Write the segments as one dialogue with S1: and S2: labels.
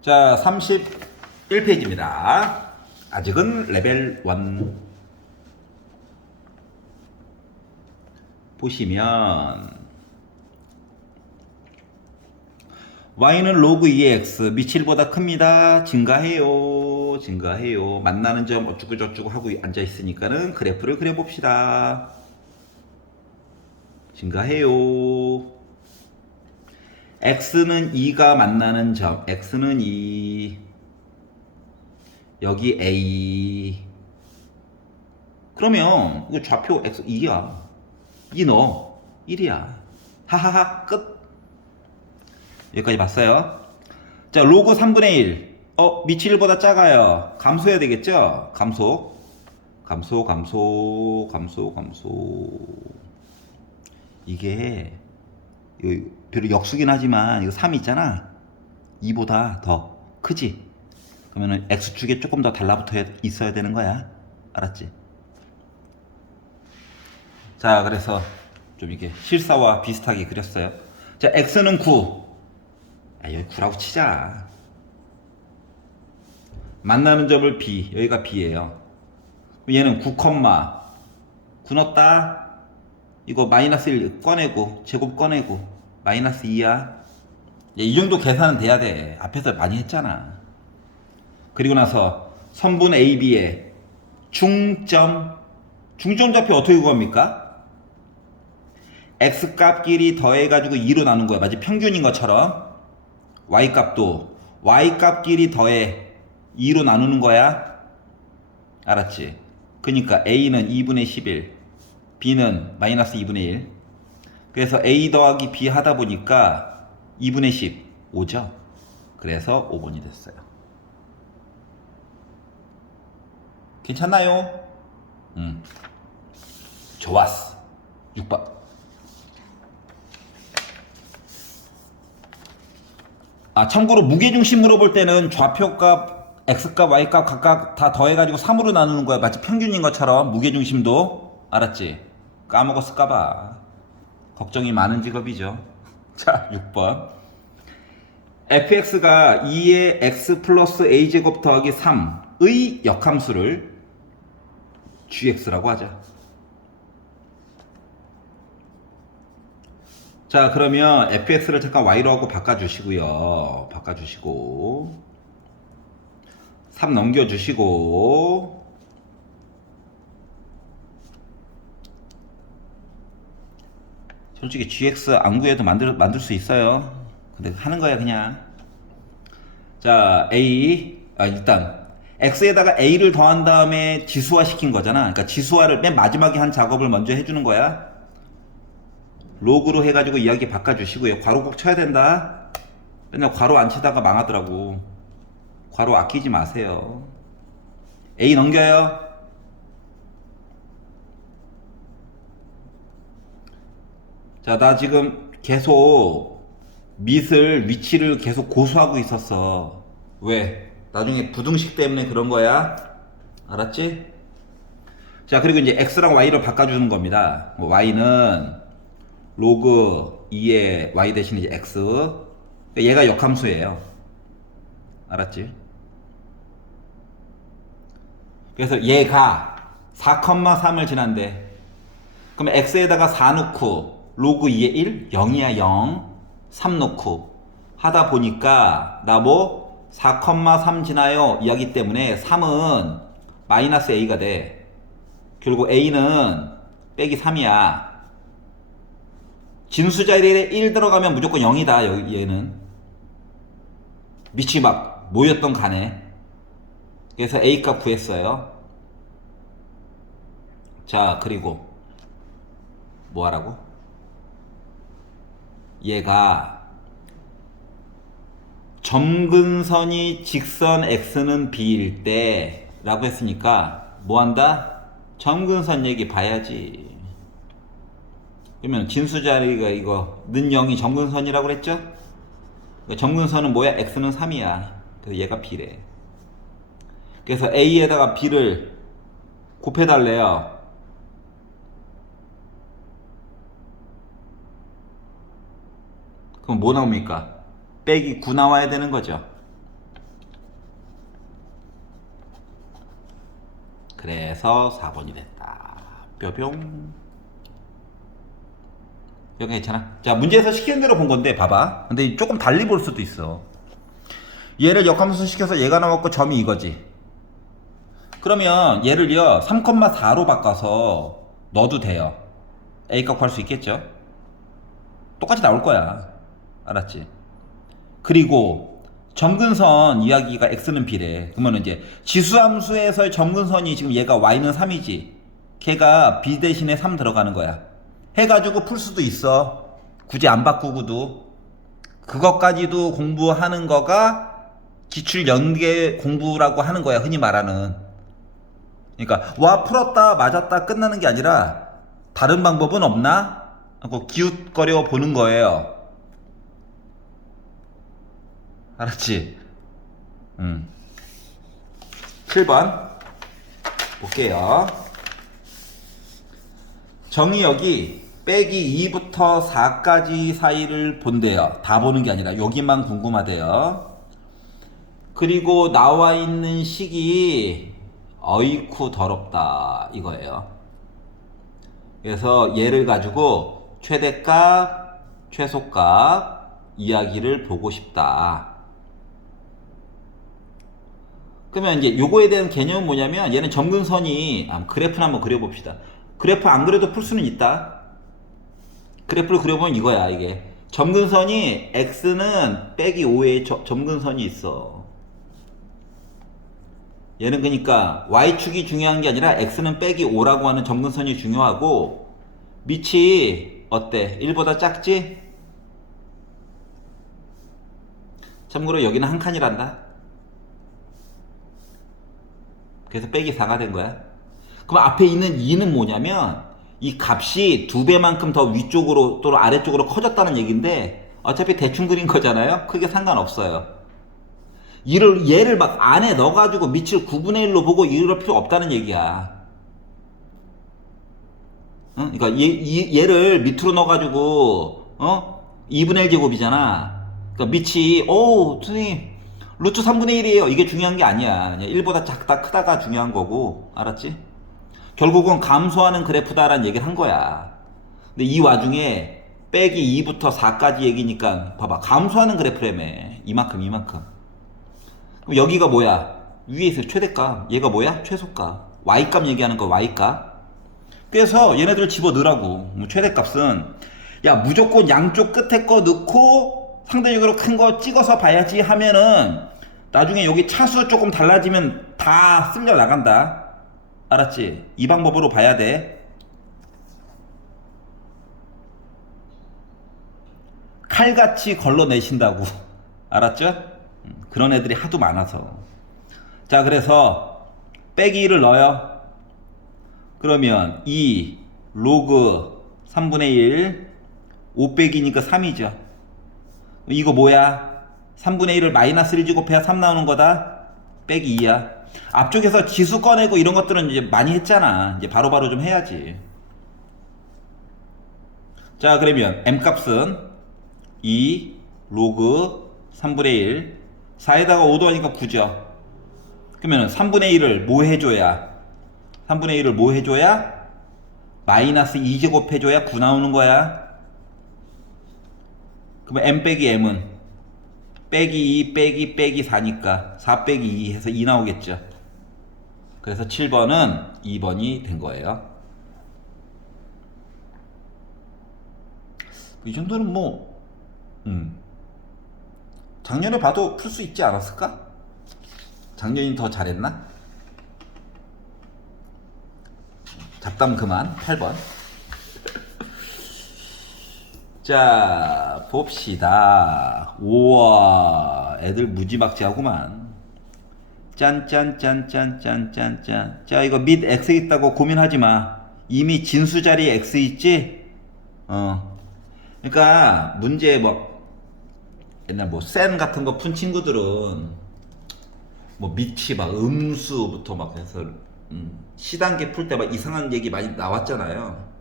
S1: 자, 31페이지입니다. 아직은 레벨 1. 보시면 y는 로그 2x 미칠보다 큽니다. 증가해요. 증가해요. 만나는 점 어쩌고 저쩌고 하고 앉아 있으니까는 그래프를 그려 봅시다. 증가해요. X는 2가 만나는 점. x는 2. 여기 a. 그러면 이거 좌표 x 2야. 2 넣어. 1이야. 하하하 끝. 여기까지 봤어요. 자, 로그 3분의 1. 어, 미치 1보다 작아요. 감소해야 되겠죠? 감소. 감소, 감소, 감소, 감소. 이게, 이 거 별로 역수긴 하지만, 이거 3 있잖아. 2보다 더 크지? 그러면은 X축에 조금 더 달라붙어 있어야 되는 거야. 알았지? 자, 그래서 좀 이게 실사와 비슷하게 그렸어요. 자, X는 9. 아, 여기 9라고 치자. 만나는 점을 B, 여기가 B예요. 얘는 9, 9 넣었다. 이거 마이너스 1 꺼내고, 제곱 꺼내고, 마이너스 2야. 이 정도 계산은 돼야 돼. 앞에서 많이 했잖아. 그리고 나서 선분 AB의 중점, 중점 좌표 어떻게 구합니까? x 값끼리 더해가지고 2로 나눈 거야. 마치 평균인 것처럼. y 값도 y 값끼리 더해 2로 나누는 거야. 알았지? 그러니까 a는 2분의 11, b는 마이너스 2분의 1. 그래서 a 더하기 b 하다 보니까 2분의 10, 5죠? 그래서 5번이 됐어요. 괜찮나요? 음. 좋았어. 6번. 아, 참고로 무게중심으로 볼 때는 좌표값, x값, y값 각각 다 더해가지고 3으로 나누는 거야. 마치 평균인 것처럼 무게중심도. 알았지? 까먹었을까봐. 걱정이 많은 직업이죠. 자, 6번. fx가 2의 x 플러스 a제곱 더하기 3의 역함수를 gx라고 하자. 자, 그러면 fx를 잠깐 y로 하고 바꿔주시고요. 바꿔주시고. 3 넘겨주시고. 솔직히 gx 안 구해도 만들, 만들 수 있어요. 근데 하는 거야, 그냥. 자, a. 아, 일단. x에다가 a를 더한 다음에 지수화 시킨 거잖아. 그러니까 지수화를 맨 마지막에 한 작업을 먼저 해주는 거야. 로그로 해가지고 이야기 바꿔주시고요. 괄호 꼭 쳐야 된다. 맨날 괄호 안 치다가 망하더라고. 괄호 아끼지 마세요. A 넘겨요. 자, 나 지금 계속 밑을, 위치를 계속 고수하고 있었어. 왜? 나중에 부등식 때문에 그런 거야. 알았지? 자, 그리고 이제 x랑 y를 바꿔주는 겁니다. 뭐 y는 로그 2의 y 대신 이제 x. 그러니까 얘가 역함수예요. 알았지? 그래서 얘가 4,3을 지난대. 그럼 x에다가 4 넣고 로그 2의 1, 0이야 0. 3 넣고 하다 보니까 나뭐 4,3 지나요 이야기 때문에 3은 마이너스 a가 돼. 결국 a는 빼기 3이야. 진수 자리에 1 들어가면 무조건 0이다. 여기 얘는 밑이 막 모였던 간에 그래서 a 값 구했어요. 자 그리고 뭐 하라고? 얘가 점근선이 직선 x는 b일 때 라고 했으니까 뭐 한다? 점근선 얘기 봐야지. 그러면 진수 자리가 이거 는 0이 점근선이라고 그랬죠? 그러니까 점근선은 뭐야? x는 3이야. 그래서 얘가 b래. 그래서 a에다가 b를 곱해달래요. 그럼 뭐 나옵니까? 빼기 9 나와야 되는 거죠. 그래서 4번이 됐다. 뾰뿅. 여기 괜찮아. 자, 문제에서 시키는 대로 본 건데, 봐봐. 근데 조금 달리 볼 수도 있어. 얘를 역함수 시켜서 얘가 나왔고 점이 이거지. 그러면 얘를요, 3,4로 바꿔서 넣어도 돼요. A값 구할 수 있겠죠? 똑같이 나올 거야. 알았지? 그리고 점근선 이야기가 x는 b래. 그러면 이제 지수함수에서의 점근선이 지금 얘가 y는 3이지. 걔가 b 대신에 3 들어가는 거야. 해가지고 풀 수도 있어. 굳이 안 바꾸고도. 그것까지도 공부하는 거가 기출 연계 공부라고 하는 거야. 흔히 말하는. 그러니까 와 풀었다 맞았다 끝나는 게 아니라 다른 방법은 없나? 하고 기웃거려 보는 거예요. 알았지? 음. 7번 볼게요. 정의역이 빼기 2부터 4까지 사이를 본대요. 다 보는 게 아니라 여기만 궁금하대요. 그리고 나와 있는 식이 어이쿠 더럽다 이거예요. 그래서 얘를 가지고 최대값, 최소값 이야기를 보고 싶다. 그러면 이제 요거에 대한 개념은 뭐냐면 얘는 점근선이 아, 그래프나 한번 그려봅시다. 그래프 안 그려도 풀 수는 있다. 그래프를 그려보면 이거야 이게 점근선이 x는 빼기 5의 저- 점근선이 있어. 얘는 그러니까 y축이 중요한 게 아니라 x는 빼기 5라고 하는 점근선이 중요하고 밑이 어때? 1보다 작지? 참고로 여기는 한 칸이란다. 그래서 빼기 4가 된 거야. 그럼 앞에 있는 2는 뭐냐면 이 값이 두 배만큼 더 위쪽으로 또는 아래쪽으로 커졌다는 얘기인데 어차피 대충 그린 거잖아요. 크게 상관없어요. 이를 얘를 막 안에 넣어가지고 밑을 9분의 1로 보고 이럴 필요 없다는 얘기야. 응? 그러니까 얘, 이- 얘를 밑으로 넣어가지고 어 2분의 1 제곱이잖아. 그러니까 밑이 오 선생님 루트 3분의 1이에요. 이게 중요한 게 아니야. 그냥 1보다 작다 크다가 중요한 거고 알았지? 결국은 감소하는 그래프다라는 얘기를 한 거야. 근데 이 와중에 빼기 2부터 4까지 얘기니까 봐봐 감소하는 그래프라며 이만큼 이만큼. 그럼 여기가 뭐야? 위에 있어 최대값. 얘가 뭐야? 최소값. y값 얘기하는 거 y값. 그래서 얘네들 집어 넣으라고. 뭐 최대값은 야 무조건 양쪽 끝에 거 넣고 상대적으로 큰 거 찍어서 봐야지 하면은 나중에 여기 차수 조금 달라지면 다 쓸려 나간다. 알았지? 이 방법으로 봐야 돼. 칼같이 걸러내신다고. 알았죠? 음, 그런 애들이 하도 많아서. 자, 그래서 빼기 1을 넣어요. 그러면 2 로그 3분의 1 5 빼기니까 3이죠. 이거 뭐야? 3분의 1을 마이너스 1 제곱해야 3 나오는 거다? 빼기 2야. 앞쪽에서 지수 꺼내고 이런 것들은 이제 많이 했잖아. 이제 바로바로 좀 해야지. 자, 그러면 m 값은 2 로그 3분의 1 4에다가 5 더하니까 9죠. 그러면 3분의 1을 뭐 해줘야 3분의 1을 뭐 해줘야 마이너스 2제곱 해줘야 9 나오는 거야. 그러면 m 빼기 m은 빼기 2 빼기 빼기 4니까 4 빼기 2 해서 2 나오겠죠. 그래서 7번은 2번이 된 거예요. 이 정도는 뭐, 음. 작년에 봐도 풀 수 있지 않았을까? 작년이 더 잘했나? 잡담 그만 8번 자 봅시다. 우와 애들 무지막지하구만. 짠짠짠짠짠짠짠. 자 이거 밑 x 있다고 고민하지 마. 이미 진수 자리에 x 있지? 어. 그러니까 문제 뭐 옛날 뭐센 같은 거 푼 친구들은 뭐 밑이 막 음수부터 막 해서 음, 시단계 풀 때 막 이상한 얘기 많이 나왔잖아요.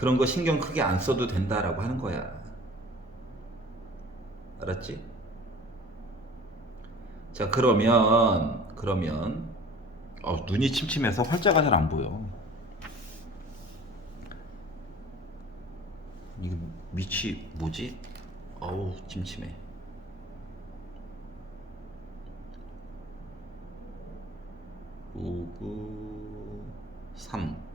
S1: 그런 거 신경 크게 안 써도 된다라고 하는 거야. 알았지? 자 그러면 그러면 어, 눈이 침침해서 활자가 잘 안 보여. 이거 밑이 뭐지? 어우 침침해. 오구 삼.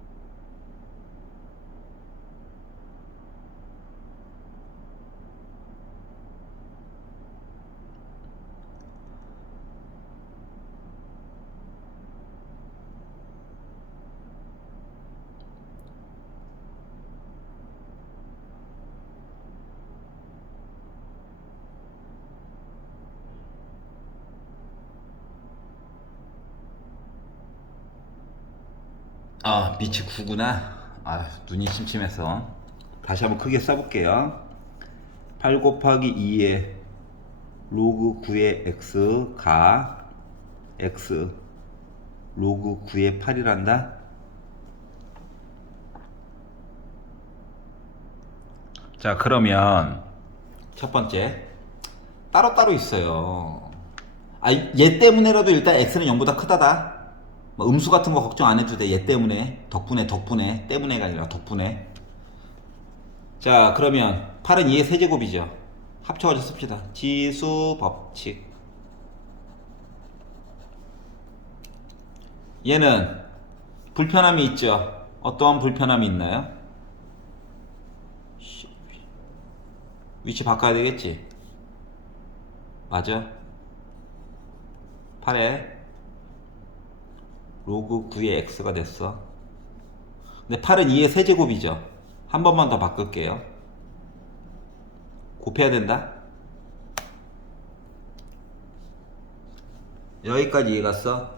S1: 아 밑이 9구나. 아 눈이 침침해서. 다시 한번 크게 써볼게요. 8 곱하기 2에 로그 9의 x 가 x 로그 9의 8이란다. 자 그러면 첫 번째 따로따로 있어요. 아 얘 때문에라도 일단 x는 0보다 크다다 뭐 음수 같은 거 걱정 안 해도 돼. 얘 때문에. 덕분에, 덕분에. 때문에가 아니라 덕분에. 자, 그러면 8은 2의 세제곱이죠. 합쳐가지고 씁시다. 지수 법칙. 얘는 불편함이 있죠. 어떠한 불편함이 있나요? 씨, 위치 바꿔야 되겠지? 맞아. 8에 로그 9의 x가 됐어. 근데 8은 2의 세제곱이죠. 한 번만 더 바꿀게요. 곱해야 된다. 여기까지 이해 갔어?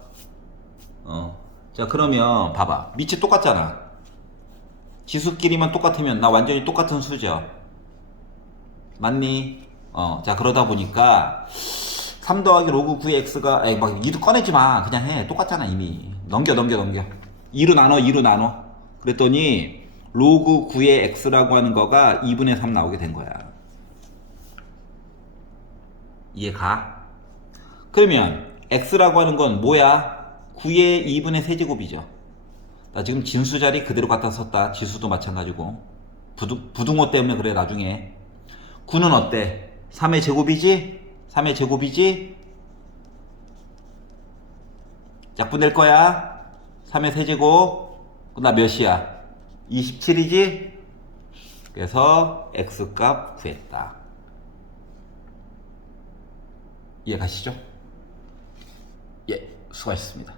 S1: 어. 자, 그러면 봐봐. 밑이 똑같잖아. 지수끼리만 똑같으면 나 완전히 똑같은 수죠. 맞니? 어. 자, 그러다 보니까 3 더하기 로그 9의 x가 에이 막 2도 꺼내지 마 그냥 해 똑같잖아 이미 넘겨 넘겨 넘겨 2로 나눠 2로 나눠 그랬더니 로그 9의 x라고 하는 거가 2분의 3 나오게 된 거야 이해 가? 그러면 x라고 하는 건 뭐야? 9의 2분의 세제곱이죠 나 지금 진수 자리 그대로 갖다 썼다 지수도 마찬가지고 부등, 부등호 때문에 그래 나중에 9는 어때? 3의 제곱이지? 3의 제곱이지? 약분될 거야. 3의 세제곱. 나 몇이야? 27이지? 그래서 x값 구했다. 이해 가시죠? 예, 수고하셨습니다.